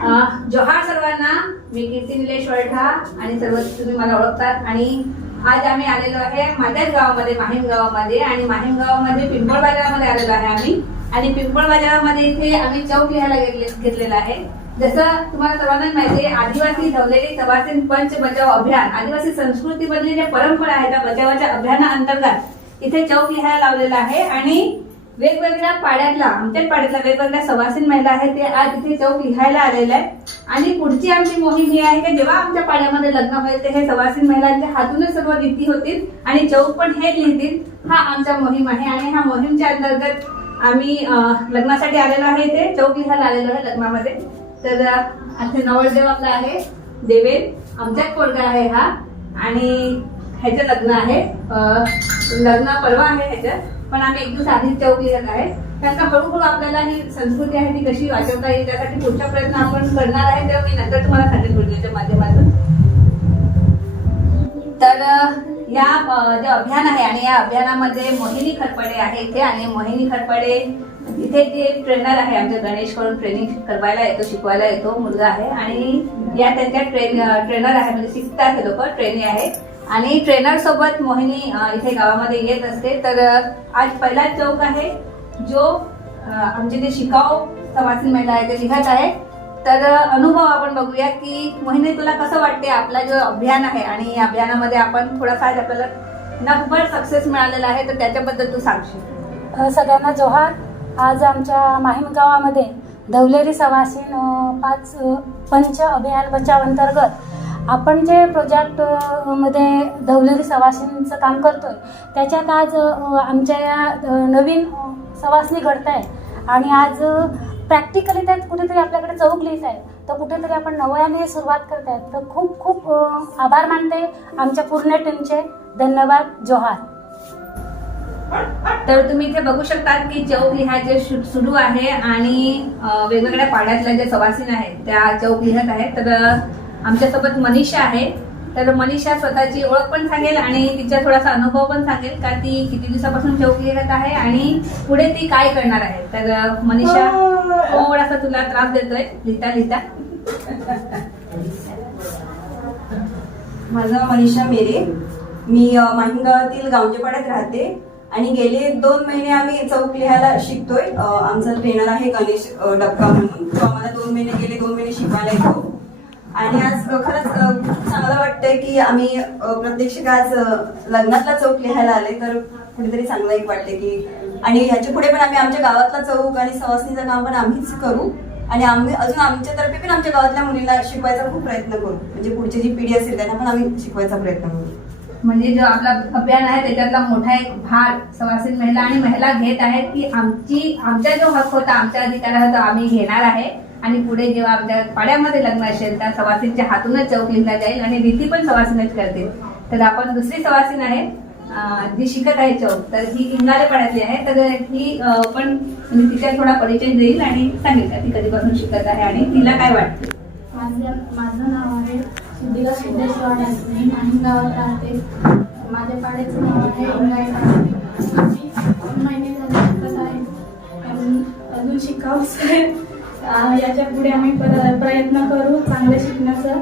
जोहार सर्वांना मी कीर्ती निलेश वळठा आणि सर्व तुम्ही मला ओळखतात. आणि आज आम्ही आलेलो आहे माझ्याच गावामध्ये माहीम गावामध्ये. आणि माहीम गावामध्ये पिंपळ बाजारामध्ये आलेलो आहे आम्ही. आणि पिंपळ बाजारामध्ये इथे आम्ही चौक लिहायला घेतले- घेतलेला आहे. जसं तुम्हाला सर्वांना माहिती आहे आदिवासी धवलेली सवासीन पंच बचाव अभियान आदिवासी संस्कृतीमधली जे परंपरा आहेत त्या बचावाच्या अभियाना अंतर्गत इथे चौक लिहायला लावलेला आहे. आणि वेगवेगळ्या पाड्यातला आमच्या पाड्यातला वेगवेगळ्या सवासीन महिला आहेत ते आज इथे चौक लिहायला आलेल्या आहेत. आणि पुढची आमची मोहीम ही आहे की जेव्हा आमच्या पाड्यामध्ये लग्न होईल ते हे सवासीन महिलांच्या हातूनच सर्व लिहिती होतील आणि चौक पण हे लिहितील. हा आमचा मोहीम आहे आणि ह्या मोहीमच्या अंतर्गत आम्ही लग्नासाठी आलेलो आहे ते चौक लिहायला आलेलो आहे लग्नामध्ये. तर आमचे आता नवरदेव आपला आहे देवेन. आमच्याच पोरगा आहे हा. आणि ह्याचं लग्न आहे. लग्न परवा आहे ह्याचं. पण आम्ही एक दिवस आधीच त्या लिहित आहे. कारण का हळूहळू आपल्याला ही संस्कृती आहे ती कशी वाचवता येईल त्यासाठी पुढचा प्रयत्न आपण करणार आहे तेव्हा मी नंतर तुम्हाला सांगेन व्हिडिओच्या माध्यमातून. तर या जे अभियान आहे आणि या अभियानामध्ये मोहिनी खरपडे आहे इथे आणि मोहिनी खरपडे इथे जे ट्रेनर आहे आमच्या गणेश करून ट्रेनिंग करवायला येतो शिकवायला येतो मुलगा आहे. आणि या त्यांच्या ट्रेन ट्रेनर आहे म्हणजे शिकतात हे लोक ट्रेनी आहे आणि ट्रेनर सोबत मोहिनी इथे गावामध्ये येत असते. तर आज पहिला चौक आहे जो आमचे जे शिकाऊ सवासीन महिला आहे ते लिहत आहे. तर अनुभव आपण बघूया की मोहिनी तुला कसं वाटते आपला जो अभियान आहे? आणि या अभियानामध्ये आपण थोडासा आज आपल्याला नकभर सक्सेस मिळालेला आहे तर त्याच्याबद्दल तू सांगशील. सगळ्यांना जोहार. आज आमच्या माहीम गावामध्ये धवलेरी सवासीन पाच पंच अभियान बचाव अंतर्गत आपण जे प्रोजेक्टमध्ये धवलेरी सवासींचं काम करतोय त्याच्यात आज आमच्या या नवीन अ, सवासनी घडत आहे आणि आज प्रॅक्टिकली त्यात कुठेतरी आपल्याकडे चौक लिहित आहे. तर कुठेतरी आपण नवयाने सुरुवात करत आहेत तर खूप खूप आभार मानते आमच्या पूर्ण टीमचे धन्यवाद. जोहार. तर तुम्ही इथे बघू शकतात की चौक लिहायचे शु- सुरू आहे आणि वेगवेगळ्या पाड्यातल्या ज्या सवासीन आहेत त्या चौक लिहत आहेत. तर आमच्यासोबत मनीषा आहे. तर मनीषा स्वतःची ओळख पण सांगेल आणि तिचा थोडासा अनुभव पण सांगेल का ती किती दिवसापासून चौक लिहत आहे आणि पुढे ती काय करणार आहे. तर मनीषा थोडासा तुला त्रास देतोय? लिहिता लिहिता. माझं मनीषा मेरे. मी अ, माहिमगावातील गावजेपाड्यात राहते आणि गेले दोन महिने आम्ही चौक लिहायला शिकतोय. आमचा ट्रेनर आहे गणेश अ, डबका म्हणून. तो आम्हाला दोन महिने गेले दोन महिने शिकवायला येतो. आणि आज खरंच खूप चांगलं वाटतंय की आम्ही प्रत्यक्षिक प्रत्यक्ष आज लग्नातला चौक लिहायला आले तर कुठेतरी चांगलं एक वाटते की आणि ह्याच्या पुढे पण आम्ही आमच्या गावातला चौक आणि सवासणीचं काम पण आम्हीच करू. आणि आम्ही अजून आमच्यातर्फे पण आमच्या गावातल्या मुलींना शिकवायचा खूप प्रयत्न करू. म्हणजे पुढची जी पिढी असेल त्यांना पण आम्ही शिकवायचा प्रयत्न करू. म्हणजे जो आपला अभियान आहे त्याच्यातला मोठा एक भाग सवासीन महिला आणि महिला घेत आहेत की आमची आमचा जो हक होता आमच्या अधिकार होता आम्ही घेणार आहे. आणि पुढे जेव्हा आमच्या पाड्यामध्ये लग्न असेल त्या सवासींच्या हातूनच चौक जाईल आणि रीती पण सवासीनच करते तर आपण दुसरी सवासीन आहे जी शिकत आहे चौक. तर ही इंगाले पाड्यातली आहे. तर ही पण तिच्या थोडा परिचय देईल आणि सांगेल का ती कधीपासून शिकत आहे आणि तिला काय वाटते. माझं माझं नाव आहे सुधीरा सिद्धेश्वर मी माहीम गावात राहते. माझ्या पाड्याचं नाव आहे इंगाई आम्ही दोन महिने झाले शिकत आहे. आणि अजून शिकावंच आहे. याच्यापुढे आम्ही प्रयत्न करू चांगलं शिकण्याचं.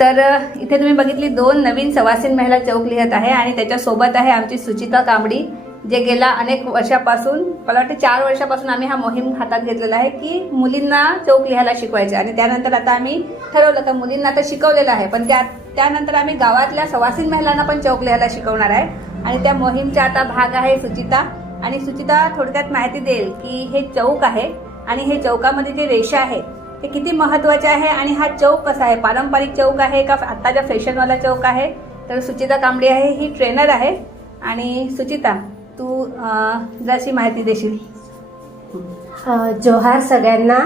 तर इथे तुम्ही बघितली दोन नवीन सवासीन महिला चौक लिहत आहे आणि त्याच्यासोबत आहे आमची सुचिता कांबडी जे गेल्या अनेक वर्षापासून मला वाटतं चार वर्षापासून आम्ही हा मोहीम हातात घेतलेला आहे की मुलींना चौक लिहायला शिकवायचे आणि त्यानंतर आता आम्ही ठरवलं का मुलींना तर शिकवलेलं आहे पण त्या त्यानंतर आम्ही गावातल्या सवासीन महिलांना पण चौक लिहायला शिकवणार आहे. आणि त्या मोहीमचा आता भाग आहे सुचिता. आणि सुचिता थोडक्यात माहिती देईल की हे चौक आहे आणि हे चौकामध्ये जे रेषा आहे ते किती महत्त्वाचे आहे आणि हा चौक कसा आहे? पारंपरिक चौक आहे का आत्ताच्या फॅशनवाला चौक आहे? तर सुचिता कांबळे आहे ही ट्रेनर आहे. आणि सुचिता तू जशी माहिती देशील. जोहार सगळ्यांना.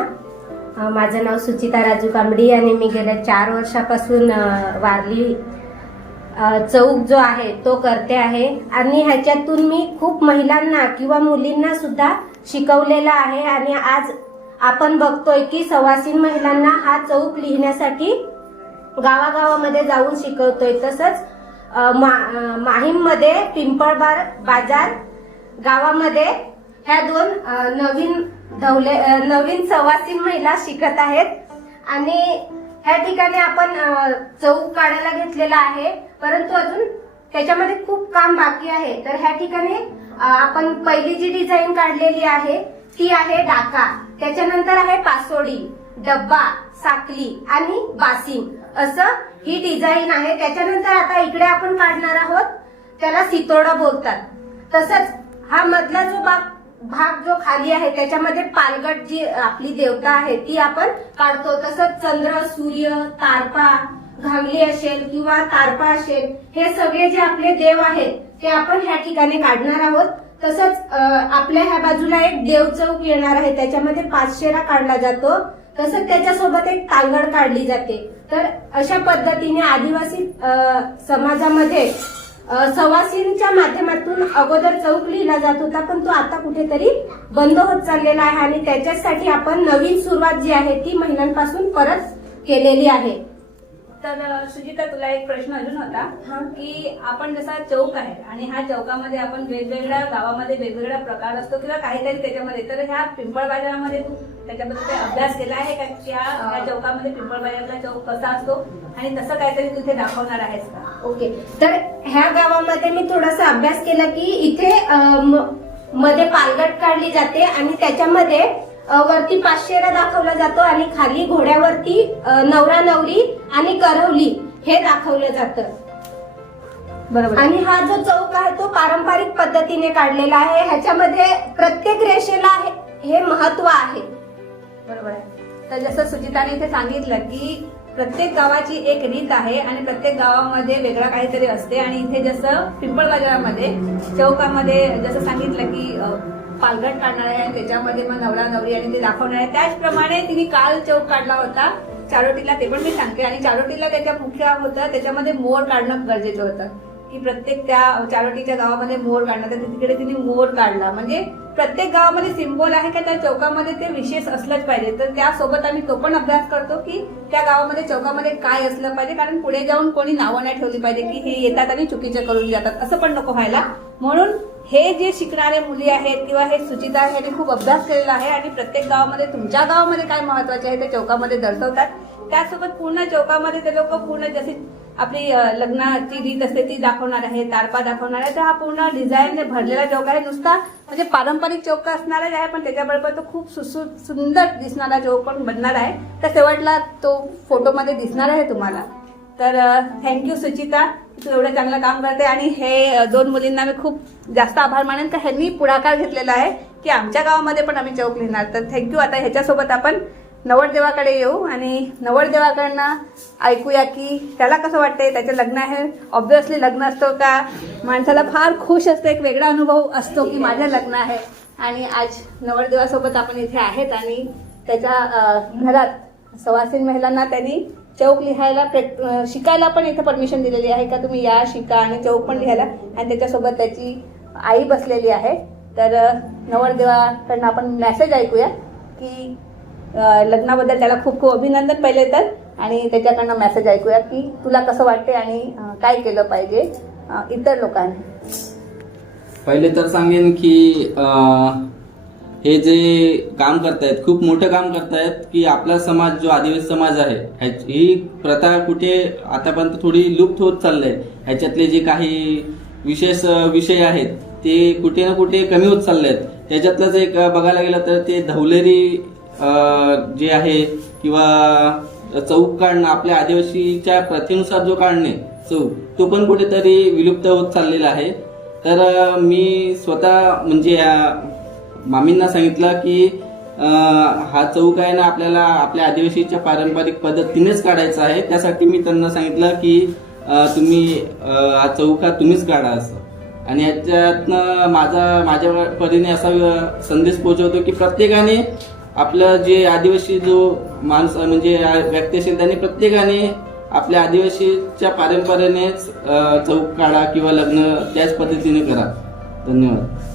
माझं नाव सुचिता राजू कांबडी आणि मी गेल्या चार वर्षापासून वारली चौक जो आहे तो करते आहे. आणि ह्याच्यातून मी खूप महिलांना किंवा मुलींना सुद्धा शिकवलेलं आहे. आणि आज आपण बघतोय की सवासीन महिलांना हा चौक लिहिण्यासाठी गावागावामध्ये जाऊन शिकवतोय. तसंच मा- माहीममध्ये पिंपळबार बाजार गावामध्ये ह्या दोन नवीन धवले नवीन सवासीन महिला शिकत आहेत. आणि ह्या ठिकाणी आपण चौक काढायला घेतलेला आहे. परंतु अजून त्याच्यामध्ये खूप काम बाकी आहे. तर ह्या ठिकाणी आपण पहिली जी डिझाईन काढलेली आहे ती आहे डाका. त्याच्यानंतर आहे पासोडी डब्बा साकली आणि बासिंग असं ही डिझाईन आहे. त्याच्यानंतर आता इकडे आपण काढणार आहोत त्याला सितोडा बोलतात. तसंच हा मधला जो भाग भाग जो खाली आहे त्याच्यामध्ये पालगट जी आपली देवता आहे ती आपण काढतो. तसंच चंद्र सूर्य तारपा घागली असेल किंवा तारपा असेल हे सगळे जे आपले देव आहेत ते आपण ह्या ठिकाणी काढणार आहोत. तसंच आपल्या ह्या बाजूला एक देव चौक येणार आहे त्याच्यामध्ये पाचशेरा काढला जातो. तसंच त्याच्यासोबत एक तांगड काढली जाते. तर अशा पद्धतीने आदिवासी समाजामध्ये सवासींच्या माध्यमातून अगोदर चौक लिहिला जात होता पण तो आता कुठेतरी बंद होत चाललेला आहे आणि त्याच्यासाठी आपण नवीन सुरुवात जी आहे ती महिलांपासून परत केलेली आहे. तर सुजिता तुला एक प्रश्न अजून होता की आपण जसा चौक आहे आणि ह्या चौकामध्ये आपण वेगवेगळ्या गावामध्ये वेगवेगळा प्रकार असतो किंवा काहीतरी त्याच्यामध्ये तर ह्या पिंपळ बाजारामध्ये तू त्याच्याबद्दल काही अभ्यास केला आहे का? की ह्या चौकामध्ये पिंपळ बाजारला चौक कसा असतो? आणि तसं काहीतरी तू इथे दाखवणार आहेस का? ओके. तर ह्या गावामध्ये मी थोडासा अभ्यास केला की इथे मध्ये पालगट काढली जाते आणि त्याच्यामध्ये वरती पाचशेरा दाखवला जातो आणि खाली घोड्यावरती नवरा नवरी आणि करवली हे दाखवलं जातं. बरोबर. आणि हा जो चौक आहे तो पारंपरिक पद्धतीने काढलेला आहे. ह्याच्यामध्ये प्रत्येक रेषेला हे- महत्त्व आहे. बरोबर आहे. तर जसं सुजिताने इथे सांगितलं की प्रत्येक गावाची एक रीत आहे आणि प्रत्येक गावामध्ये वेगळा काहीतरी असते. आणि इथे जसं पिंपळ बाजारामध्ये चौकामध्ये जसं सांगितलं की पालघट काढणार आहे त्याच्यामध्ये मग नवरा नवरी आणि ते दाखवणार आहे. त्याचप्रमाणे तिने काल चौक काढला होता. चारोटीला ते पण मी सांगते. आणि चारोटीला त्याच्या मुख्य होतं त्याच्यामध्ये मोर काढणं गरजेचं होतं. की प्रत्येक त्या चारोटीच्या गावामध्ये मोर काढणं तर तिकडे तिने मोर काढला. म्हणजे प्रत्येक गावामध्ये सिम्बॉल आहे का त्या चौकामध्ये ते विशेष असलंच पाहिजे. तर त्यासोबत आम्ही तो पण अभ्यास करतो की त्या गावामध्ये चौकामध्ये काय असलं पाहिजे. कारण पुढे जाऊन कोणी नावं नाही ठेवली पाहिजे की हे येतात आणि चुकीचे करून जातात. असं पण नको व्हायला. म्हणून हे जे शिकणारे मुली आहेत किंवा हे सुचिता आहे यांनी खूप अभ्यास केलेला आहे आणि प्रत्येक गावामध्ये तुमच्या गावामध्ये काय महत्त्वाचे आहे ते चौकामध्ये दर्शवतात. त्यासोबत पूर्ण चौकामध्ये ते लोक पूर्ण जशी आपली लग्नाची रीत असते ती दाखवणार आहे तारपा दाखवणार आहे. तर हा पूर्ण डिझाईनने भरलेला चौक आहे. नुसता म्हणजे पारंपरिक चौक असणारच आहे पण त्याच्याबरोबर तो खूप सुसु सुंदर दिसणारा चौक पण बनणार आहे. तर शेवटला तो फोटोमध्ये दिसणार आहे तुम्हाला. तर थँक्यू सुचिता. तू एवढं चांगलं काम करते आणि हे दोन मुलींना मी खूप जास्त आभार मानेन. का ह्यांनी पुढाकार घेतलेला आहे की आमच्या गावामध्ये पण आम्ही चौक लिहिणार. तर थँक्यू आता ह्याच्यासोबत आपण नवरदेवाकडे येऊ आणि नवरदेवाकडनं ऐकूया की त्याला कसं वाटतंय त्याचं लग्न आहे. ऑब्व्हियसली लग्न असतो का? माणसाला फार खुश असतं एक वेगळा अनुभव असतो की माझं लग्न आहे. आणि आज नवरदेवासोबत आपण इथे आहेत आणि त्याच्या घरात सवासीन महिलांना त्यांनी चौक लिहायला प्रॅक्ट- शिकायला पण इथे परमिशन दिलेली आहे का तुम्ही या शिका आणि चौक पण लिहायला. आणि त्याच्यासोबत त्याची आई बसलेली आहे. तर नवरदेवाकडनं आपण मेसेज ऐकूया की लग्नाबद्दल त्याला खूप खूप अभिनंदन पहिले तर. आणि त्याच्याकडनं मेसेज ऐकूया की तुला कसं वाटते आणि काय केलं पाहिजे इतर लोकांनी. पहिले तर सांगेन की हे जे काम करतायत खूप मोठं काम करतायत की आपला समाज जो आदिवासी समाज आहे ही प्रथा कुठे आतापर्यंत थोडी लुप्त होत चाललंय. ह्याच्यातले जे काही विशेष विषय आहेत ते कुठे ना कुठे कमी होत चालले आहेत त्याच्यातलंच एक बघायला गेलं तर ते धवलेरी जे आहे किंवा चौक काढणं आपल्या आदिवासीच्या प्रथेनुसार जो काढणे चौक तो पण कुठेतरी विलुप्त होत चाललेला आहे. तर मी स्वतः म्हणजे या मामींना सांगितलं की हा चौक आहे ना आपल्याला आपल्या आदिवासीच्या पारंपरिक पद्धतीनेच काढायचा आहे. त्यासाठी मी त्यांना सांगितलं की तुम्ही हा चौक हा तुम्हीच काढा असं. आणि याच्यातनं माझा माझ्या परीने असा संदेश पोहोचवतो की प्रत्येकाने आपलं जे आदिवासी जो माणूस म्हणजे व्यक्ती असेल त्यांनी प्रत्येकाने आपल्या आदिवासीच्या पारंपरेनेच चौक काढा किंवा लग्न त्याच पद्धतीने करा. धन्यवाद.